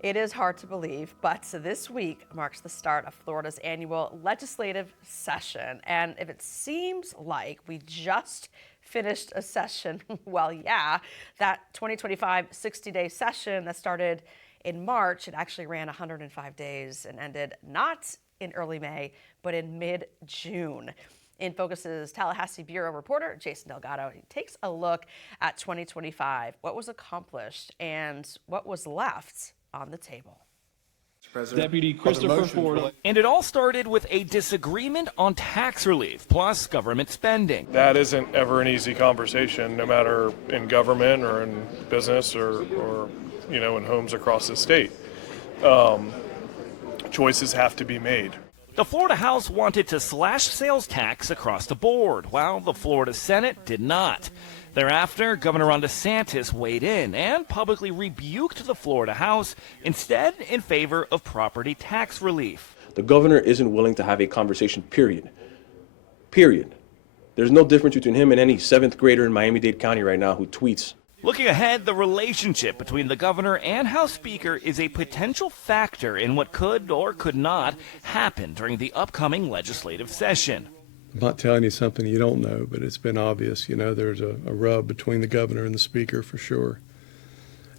It is hard to believe, but this week marks the start of Florida's annual legislative session. And if it seems like we just finished a session, well, yeah, that 2025 60-day session that started in March, it actually ran 105 days and ended not in early May, but in mid-June. In Focus's Tallahassee Bureau reporter, Jason Delgado, he takes a look at 2025, what was accomplished and what was left on the table. Deputy Christopher Ford. And it all started with a disagreement on tax relief plus government spending. That isn't ever an easy conversation, no matter in government or in business or in homes across the state. Choices have to be made. The Florida House wanted to slash sales tax across the board, while the Florida Senate did not. Thereafter, Governor DeSantis weighed in and publicly rebuked the Florida House, instead in favor of property tax relief. The governor isn't willing to have a conversation, period. Period. There's no difference between him and any seventh grader in Miami-Dade County right now who tweets. Looking ahead, the relationship between the governor and House Speaker is a potential factor in what could or could not happen during the upcoming legislative session. I'm not telling you something you don't know, but it's been obvious. There's a rub between the governor and the speaker for sure.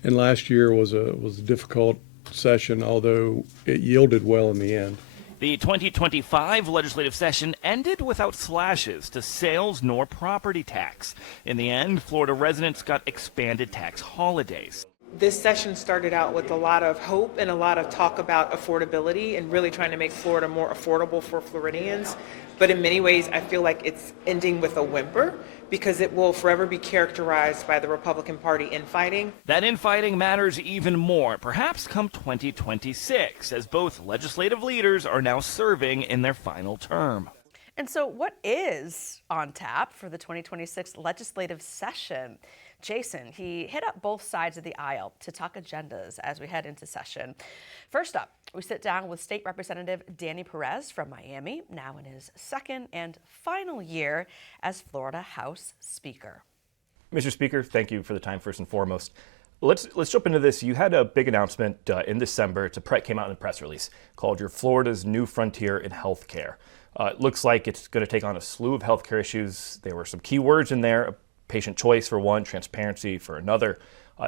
And last year was a difficult session, although it yielded well in the end. The 2025 legislative session ended without slashes to sales nor property tax. In the end, Florida residents got expanded tax holidays. This session started out with a lot of hope and a lot of talk about affordability and really trying to make Florida more affordable for Floridians. But in many ways, I feel like it's ending with a whimper because it will forever be characterized by the Republican Party infighting. That infighting matters even more, perhaps come 2026, as both legislative leaders are now serving in their final term. And so what is on tap for the 2026 legislative session? Jason, he hit up both sides of the aisle to talk agendas as we head into session. First up, we sit down with State Representative Danny Perez from Miami, now in his second and final year as Florida House Speaker. Mr. Speaker, thank you for the time first and foremost. Let's jump into this. You had a big announcement in December. It came out in a press release called your Florida's New Frontier in Healthcare. It looks like it's going to take on a slew of healthcare issues. There were some key words in there, patient choice for one, transparency for another.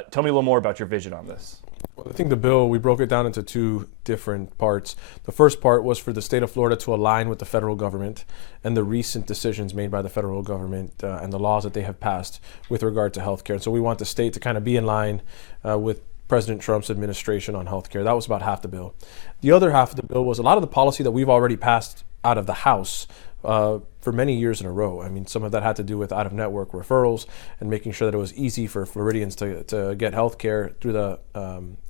Tell me a little more about your vision on this. Well, I think the bill, we broke it down into two different parts. The first part was for the state of Florida to align with the federal government and the recent decisions made by the federal government and the laws that they have passed with regard to healthcare. And so we want the state to kind of be in line with President Trump's administration on healthcare. That was about half the bill. The other half of the bill was a lot of the policy that we've already passed out of the House for many years in a row. I mean, some of that had to do with out-of-network referrals and making sure that it was easy for Floridians to get health care through the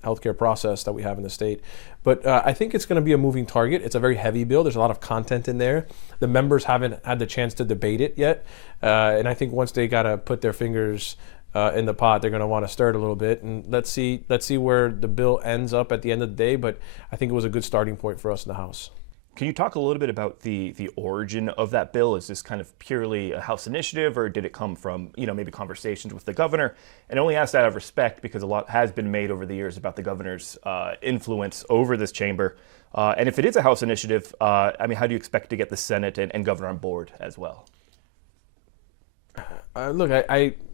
healthcare process that we have in the state. But I think it's going to be a moving target. It's a very heavy bill. There's a lot of content in there. The members haven't had the chance to debate it yet. And I think once they got to put their fingers in the pot, they're going to want to stir it a little bit. And let's see where the bill ends up at the end of the day. But I think it was a good starting point for us in the House. Can you talk a little bit about the origin of that bill? Is this kind of purely a House initiative, or did it come from, maybe conversations with the governor? And I only ask that out of respect because a lot has been made over the years about the governor's influence over this chamber. And if it is a House initiative, how do you expect to get the Senate and governor on board as well? Look,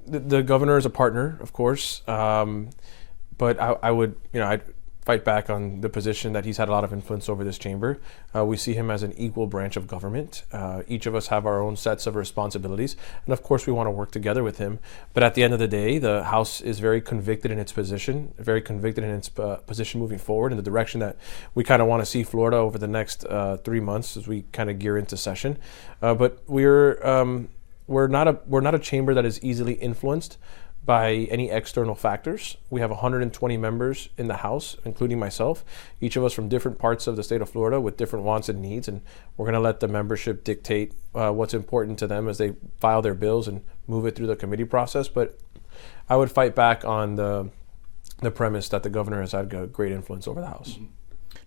the governor is a partner, of course, but I would, I'd fight back on the position that he's had a lot of influence over this chamber. We see him as an equal branch of government. Each of us have our own sets of responsibilities, and of course we want to work together with him. But at the end of the day, the House is very convicted in its position, very convicted in its position moving forward in the direction that we kind of want to see Florida over the next 3 months as we kind of gear into session. But we're not a chamber that is easily influenced by any external factors. We have 120 members in the House, including myself, each of us from different parts of the state of Florida with different wants and needs, and we're going to let the membership dictate what's important to them as they file their bills and move it through the committee process. But I would fight back on the premise that the governor has had great influence over the House.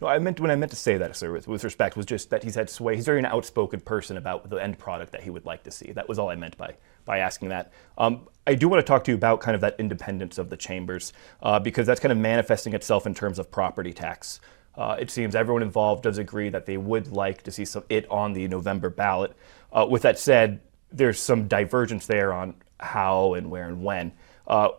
No, when I meant to say that, sir, with respect, was just that he's had sway. He's very an outspoken person about the end product that he would like to see. That was all I meant by by asking that. I do want to talk to you about kind of that independence of the chambers, because that's kind of manifesting itself in terms of property tax. It seems everyone involved does agree that they would like to see it on the November ballot. With that said, there's some divergence there on how and where and when.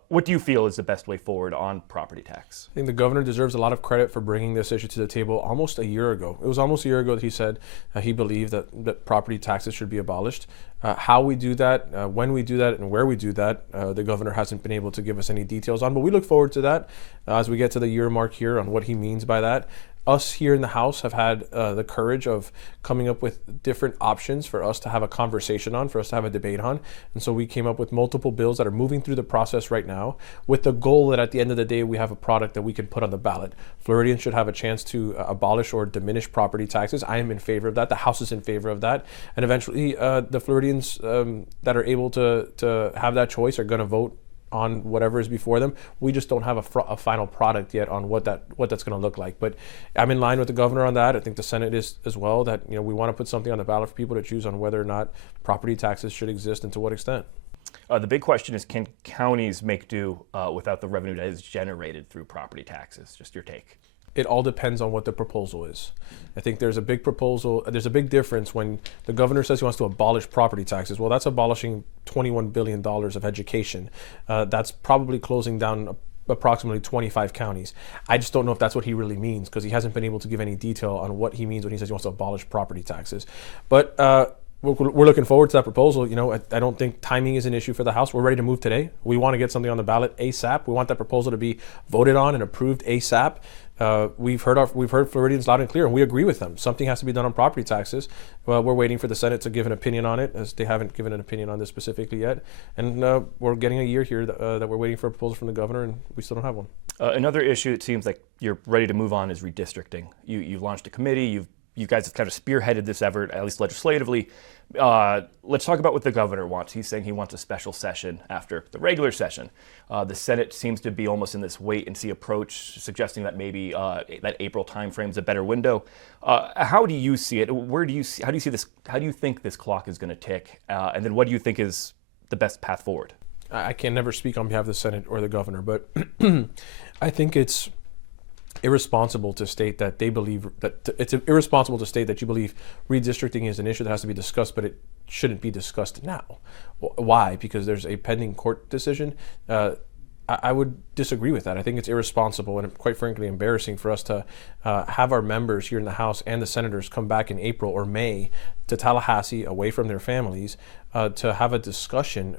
What do you feel is the best way forward on property tax? I think the governor deserves a lot of credit for bringing this issue to the table almost a year ago. It was almost a year ago that he said he believed that property taxes should be abolished. How we do that, when we do that, and where we do that, the governor hasn't been able to give us any details on, but we look forward to that as we get to the year mark here on what he means by that. Us here in the House have had the courage of coming up with different options for us to have a conversation on, for us to have a debate on. And so we came up with multiple bills that are moving through the process right now with the goal that at the end of the day, we have a product that we can put on the ballot. Floridians should have a chance to abolish or diminish property taxes. I am in favor of that. The House is in favor of that. And eventually, the Floridians that are able to have that choice are going to vote on whatever is before them. We just don't have a final product yet on what that's going to look like. But I'm in line with the governor on that. I think the Senate is as well, that we want to put something on the ballot for people to choose on whether or not property taxes should exist and to what extent. The big question is, can counties make do without the revenue that is generated through property taxes? Just your take. It all depends on what the proposal is. I think there's a big difference when the governor says he wants to abolish property taxes. Well, that's abolishing $21 billion of education. That's probably closing down approximately 25 counties. I just don't know if that's what he really means, because he hasn't been able to give any detail on what he means when he says he wants to abolish property taxes. But we're looking forward to that proposal. I don't think timing is an issue for the House. We're ready to move today. We want to get something on the ballot ASAP. We want that proposal to be voted on and approved ASAP. We've heard Floridians loud and clear, and we agree with them. Something has to be done on property taxes. We're waiting for the Senate to give an opinion on it, as they haven't given an opinion on this specifically yet. And we're getting a year here that we're waiting for a proposal from the governor, and we still don't have one. Another issue it seems like you're ready to move on is redistricting. You launched a committee. You guys have kind of spearheaded this effort, at least legislatively. Let's talk about what the governor wants. He's saying he wants a special session after the regular session. The Senate seems to be almost in this wait-and-see approach, suggesting that maybe that April timeframe is a better window. How do you see it? How do you see this? How do you think this clock is going to tick? And then what do you think is the best path forward? I can never speak on behalf of the Senate or the governor, but I think it's irresponsible to state that they believe that it's irresponsible to state that you believe redistricting is an issue that has to be discussed, but it shouldn't be discussed now. Why? Because there's a pending court decision. I would disagree with that. I think it's irresponsible and quite frankly embarrassing for us to have our members here in the House and the senators come back in April or May to Tallahassee away from their families to have a discussion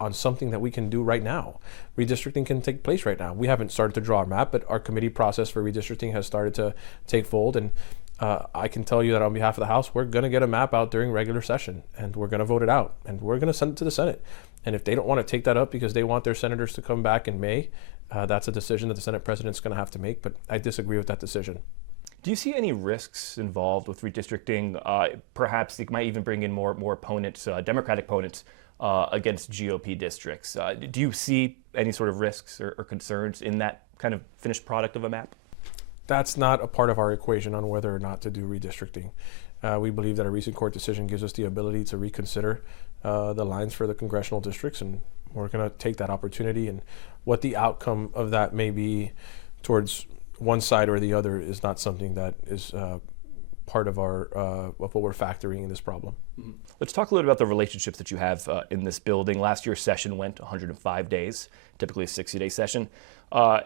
on something that we can do right now. Redistricting can take place right now. We haven't started to draw a map, but our committee process for redistricting has started to take fold. And I can tell you that on behalf of the House, we're going to get a map out during regular session, and we're going to vote it out, and we're going to send it to the Senate. And if they don't want to take that up because they want their senators to come back in May, that's a decision that the Senate president's going to have to make. But I disagree with that decision. Do you see any risks involved with redistricting? Perhaps it might even bring in more opponents, Democratic opponents, against GOP districts. Do you see any sort of risks or concerns in that kind of finished product of a map? That's not a part of our equation on whether or not to do redistricting. We believe that a recent court decision gives us the ability to reconsider the lines for the congressional districts, and we're going to take that opportunity. And what the outcome of that may be towards one side or the other is not something that is part of of what we're factoring in this problem. Mm-hmm. Let's talk a little about the relationships that you have in this building. Last year's session went 105 days, typically a 60-day session.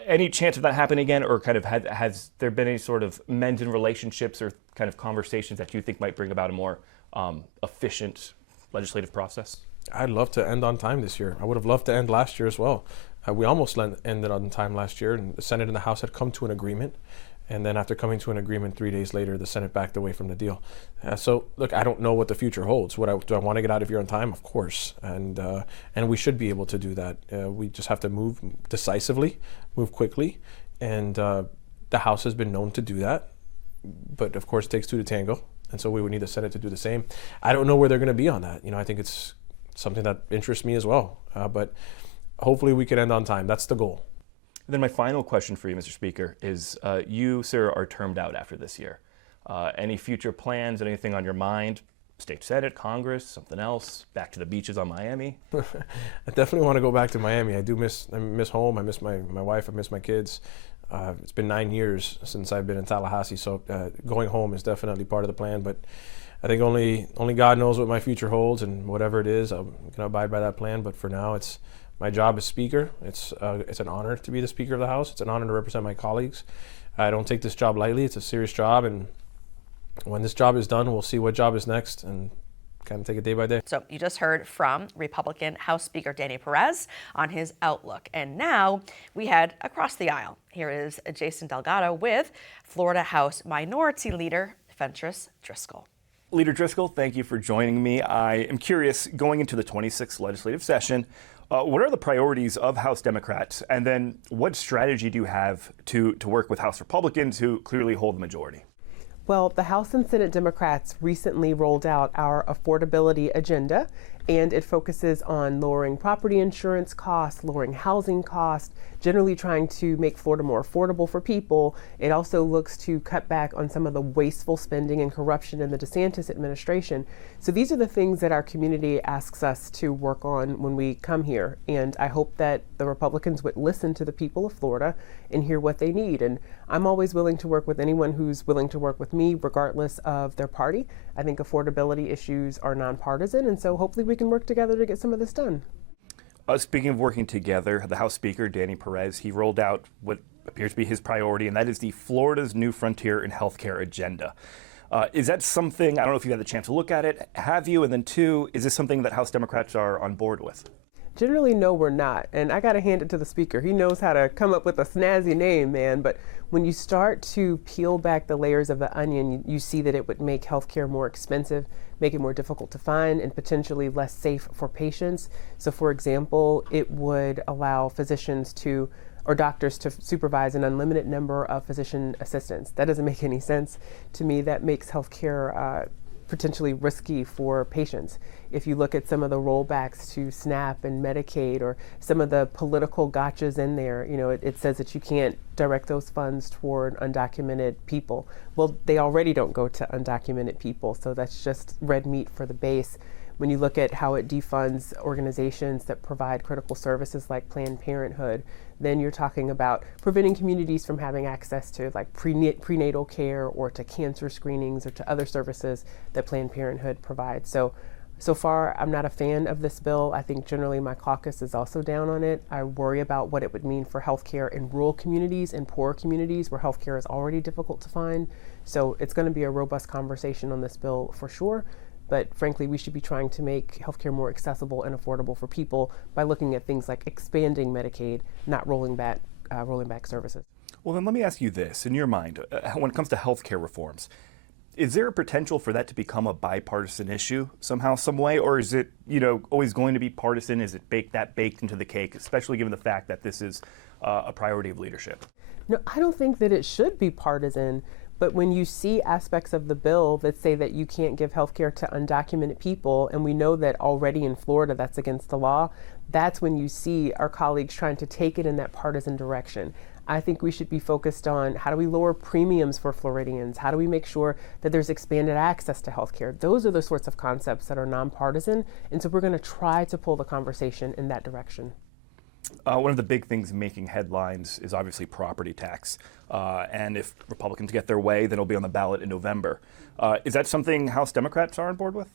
Any chance of that happening again, or kind of has there been any sort of mended relationships or kind of conversations that you think might bring about a more efficient legislative process? I'd love to end on time this year. I would have loved to end last year as well. We almost ended on time last year, and the Senate and the House had come to an agreement. And then after coming to an agreement 3 days later, the Senate backed away from the deal. So look, I don't know what the future holds. Do I want to get out of here on time? Of course. And we should be able to do that. We just have to move decisively, move quickly. And the House has been known to do that. But of course, it takes two to tango. And so we would need the Senate to do the same. I don't know where they're going to be on that. I think it's something that interests me as well. But hopefully we can end on time. That's the goal. Then my final question for you, Mr. Speaker, is you, sir, are termed out after this year. Any future plans, anything on your mind state senate, Congress, something else, back to the beaches on Miami? I definitely want to go back to Miami. I miss home. I miss my wife. I miss my kids. It's been 9 years since I've been in Tallahassee, so going home is definitely part of the plan. But I think only God knows what my future holds, and whatever it is, I'm going to abide by that plan. But for now, it's my job as Speaker. It's an honor to be the Speaker of the House. It's an honor to represent my colleagues. I don't take this job lightly. It's a serious job, and when this job is done, we'll see what job is next and kind of take it day by day. So you just heard from Republican House Speaker Danny Perez on his outlook. And now we head across the aisle. Here is Jason Delgado with Florida House Minority Leader Fentress Driscoll. Leader Driscoll, thank you for joining me. I am curious, going into the 26th legislative session, what are the priorities of House Democrats? And then what strategy do you have to work with House Republicans who clearly hold the majority? Well, the House and Senate Democrats recently rolled out our affordability agenda, and it focuses on lowering property insurance costs, lowering housing costs, generally trying to make Florida more affordable for people. It also looks to cut back on some of the wasteful spending and corruption in the DeSantis administration. So these are the things that our community asks us to work on when we come here. And I hope that the Republicans would listen to the people of Florida and hear what they need. And I'm always willing to work with anyone who's willing to work with me, regardless of their party. I think affordability issues are nonpartisan, and so hopefully we can work together to get some of this done. Speaking of working together, the House Speaker, Danny Perez, he rolled out what appears to be his priority, and that is the Florida's New Frontier in Healthcare agenda. Is that something, I don't know if you had the chance to look at it, have you? And then two, is this something that House Democrats are on board with? Generally, no, we're not. And I got to hand it to the Speaker. He knows how to come up with a snazzy name, man. But when you start to peel back the layers of the onion, you see that it would make healthcare more expensive, make it more difficult to find, and potentially less safe for patients. So, for example, it would allow physicians or doctors to supervise an unlimited number of physician assistants. That doesn't make any sense to me. That makes healthcare potentially risky for patients. If you look at some of the rollbacks to SNAP and Medicaid, or some of the political gotchas in there, it says that you can't direct those funds toward undocumented people. Well, they already don't go to undocumented people, so that's just red meat for the base. When you look at how it defunds organizations that provide critical services like Planned Parenthood, then you're talking about preventing communities from having access to like prenatal care or to cancer screenings or to other services that Planned Parenthood provides. So far, I'm not a fan of this bill. I think generally my caucus is also down on it. I worry about what it would mean for healthcare in rural communities and poor communities where healthcare is already difficult to find. So it's going to be a robust conversation on this bill for sure. But frankly, we should be trying to make healthcare more accessible and affordable for people by looking at things like expanding Medicaid, not rolling back services. Well, then let me ask you this. In your mind, when it comes to healthcare reforms, is there a potential for that to become a bipartisan issue somehow, some way, or is it, always going to be partisan? Is it baked into the cake, especially given the fact that this is a priority of leadership? No, I don't think that it should be partisan. But when you see aspects of the bill that say that you can't give health care to undocumented people, and we know that already in Florida that's against the law, that's when you see our colleagues trying to take it in that partisan direction. I think we should be focused on how do we lower premiums for Floridians? How do we make sure that there's expanded access to health care? Those are the sorts of concepts that are nonpartisan, and so we're going to try to pull the conversation in that direction. One of the big things making headlines is obviously property tax. And if Republicans get their way, then it'll be on the ballot in November. Is that something House Democrats are on board with?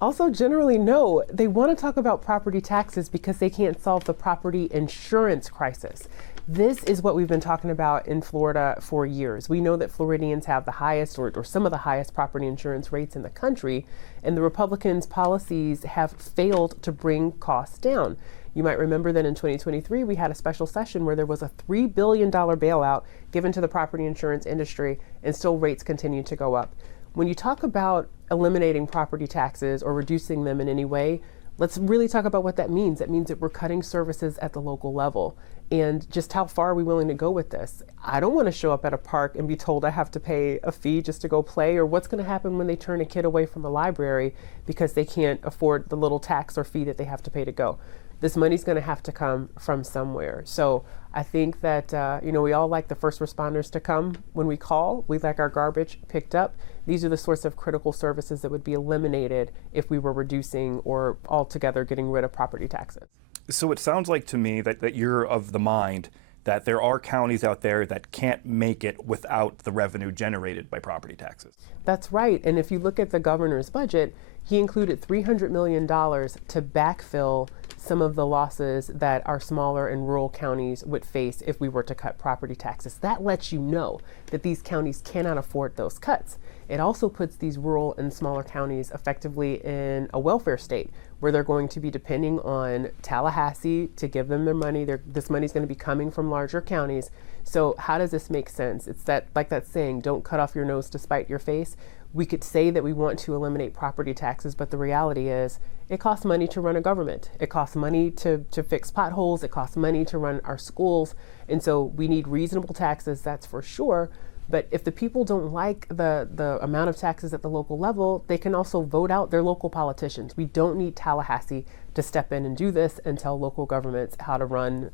Also, generally, no. They want to talk about property taxes because they can't solve the property insurance crisis. This is what we've been talking about in Florida for years. We know that Floridians have the highest or some of the highest property insurance rates in the country, and the Republicans' policies have failed to bring costs down. You might remember that in 2023, we had a special session where there was a $3 billion bailout given to the property insurance industry, and still rates continue to go up. When you talk about eliminating property taxes or reducing them in any way, let's really talk about what that means. That means that we're cutting services at the local level. And just how far are we willing to go with this? I don't want to show up at a park and be told I have to pay a fee just to go play, or what's going to happen when they turn a kid away from a library because they can't afford the little tax or fee that they have to pay to go. this money's going to have to come from somewhere. So I think that, we all like the first responders to come when we call. We like our garbage picked up. These are the sorts of critical services that would be eliminated if we were reducing or altogether getting rid of property taxes. So it sounds like to me that you're of the mind that there are counties out there that can't make it without the revenue generated by property taxes. That's right. And if you look at the governor's budget, he included $300 million to backfill some of the losses that our smaller and rural counties would face if we were to cut property taxes. That lets you know that these counties cannot afford those cuts. It also puts these rural and smaller counties effectively in a welfare state where they're going to be depending on Tallahassee to give them their money. This money is going to be coming from larger counties. So how does this make sense? It's like that saying, don't cut off your nose to spite your face. We could say that we want to eliminate property taxes, but the reality is it costs money to run a government. It costs money to fix potholes. It costs money to run our schools. And so we need reasonable taxes, that's for sure. But if the people don't like the amount of taxes at the local level, they can also vote out their local politicians. We don't need Tallahassee to step in and do this and tell local governments how to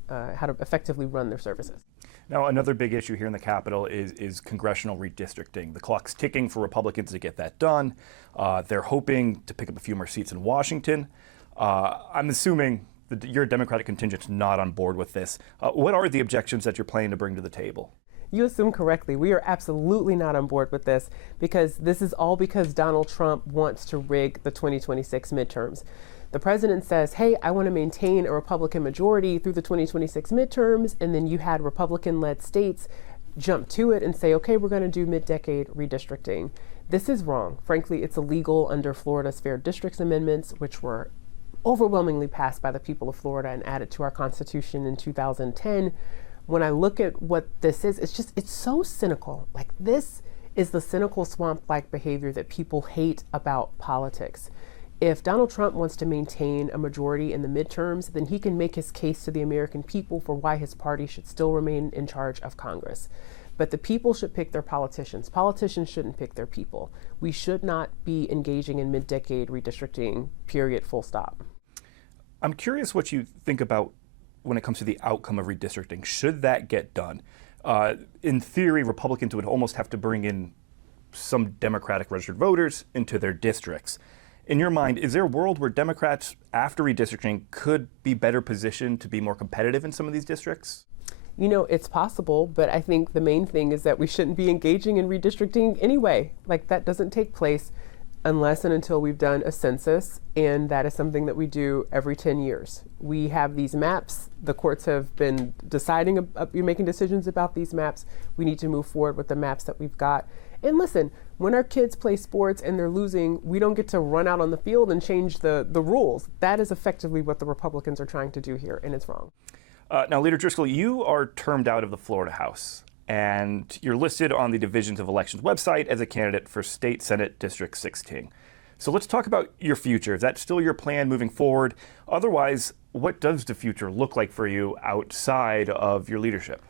effectively run their services. Now, another big issue here in the Capitol is congressional redistricting. The clock's ticking for Republicans to get that done. They're hoping to pick up a few more seats in Washington. I'm assuming that your Democratic contingent's not on board with this. What are the objections that you're planning to bring to the table? You assume correctly. We are absolutely not on board with this because this is all because Donald Trump wants to rig the 2026 midterms. The president says, hey, I want to maintain a Republican majority through the 2026 midterms, and then you had Republican-led states jump to it and say, okay, we're going to do mid-decade redistricting. This is wrong. Frankly, it's illegal under Florida's Fair Districts Amendments, which were overwhelmingly passed by the people of Florida and added to our Constitution in 2010. When I look at what this is, it's so cynical. Like, this is the cynical swamp-like behavior that people hate about politics. If Donald Trump wants to maintain a majority in the midterms, then he can make his case to the American people for why his party should still remain in charge of Congress. But the people should pick their politicians. Politicians shouldn't pick their people. We should not be engaging in mid-decade redistricting, period, full stop. I'm curious what you think about when it comes to the outcome of redistricting. Should that get done? In theory, Republicans would almost have to bring in some Democratic registered voters into their districts. In your mind, is there a world where Democrats, after redistricting, could be better positioned to be more competitive in some of these districts? You know, it's possible, but I think the main thing is that we shouldn't be engaging in redistricting anyway. Like, that doesn't take place unless and until we've done a census, and that is something that we do every 10 years. We have these maps. The courts have been deciding, making decisions about these maps. We need to move forward with the maps that we've got. And listen, when our kids play sports and they're losing, we don't get to run out on the field and change the rules. That is effectively what the Republicans are trying to do here, and it's wrong. Now, Leader Driscoll, you are termed out of the Florida House, and you're listed on the Divisions of Elections website as a candidate for State Senate District 16. So let's talk about your future. Is that still your plan moving forward? Otherwise, what does the future look like for you outside of your leadership?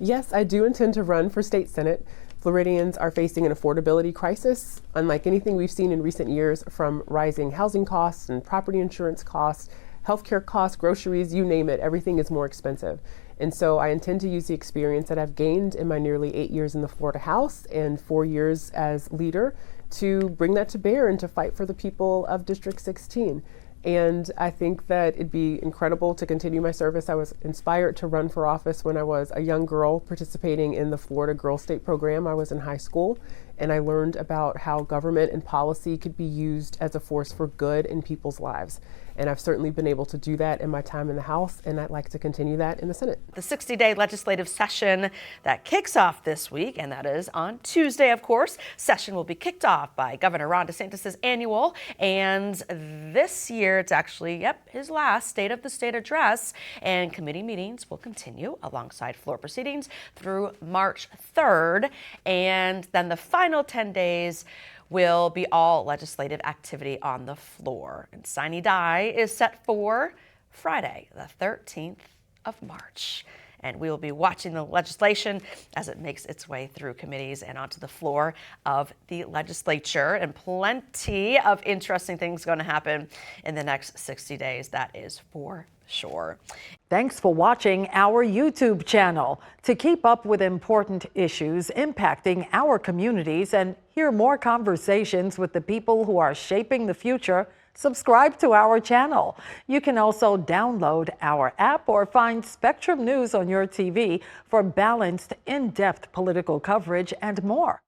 Yes, I do intend to run for state senate. Floridians are facing an affordability crisis, unlike anything we've seen in recent years, from rising housing costs and property insurance costs, healthcare costs, groceries, you name it, everything is more expensive. And so I intend to use the experience that I've gained in my nearly 8 years in the Florida House and 4 years as leader to bring that to bear and to fight for the people of District 16. And I think that it'd be incredible to continue my service. I was inspired to run for office when I was a young girl participating in the Florida Girl State program. I was in high school, and I learned about how government and policy could be used as a force for good in people's lives. And I've certainly been able to do that in my time in the House, and I'd like to continue that in the Senate. The 60-day legislative session that kicks off this week, and that is on Tuesday, of course. Session will be kicked off by Governor Ron DeSantis' annual, and this year it's actually, his last State of the State address, and committee meetings will continue alongside floor proceedings through March 3rd, and then the final 10 days will be all legislative activity on the floor. And sine die is set for Friday, the 13th of March. And we will be watching the legislation as it makes its way through committees and onto the floor of the legislature. And plenty of interesting things going to happen in the next 60 days, that is for Sure. Thanks for watching our YouTube channel. To keep up with important issues impacting our communities and hear more conversations with the people who are shaping the future, subscribe to our channel. You can also download our app or find Spectrum News on your TV for balanced, in-depth political coverage and more.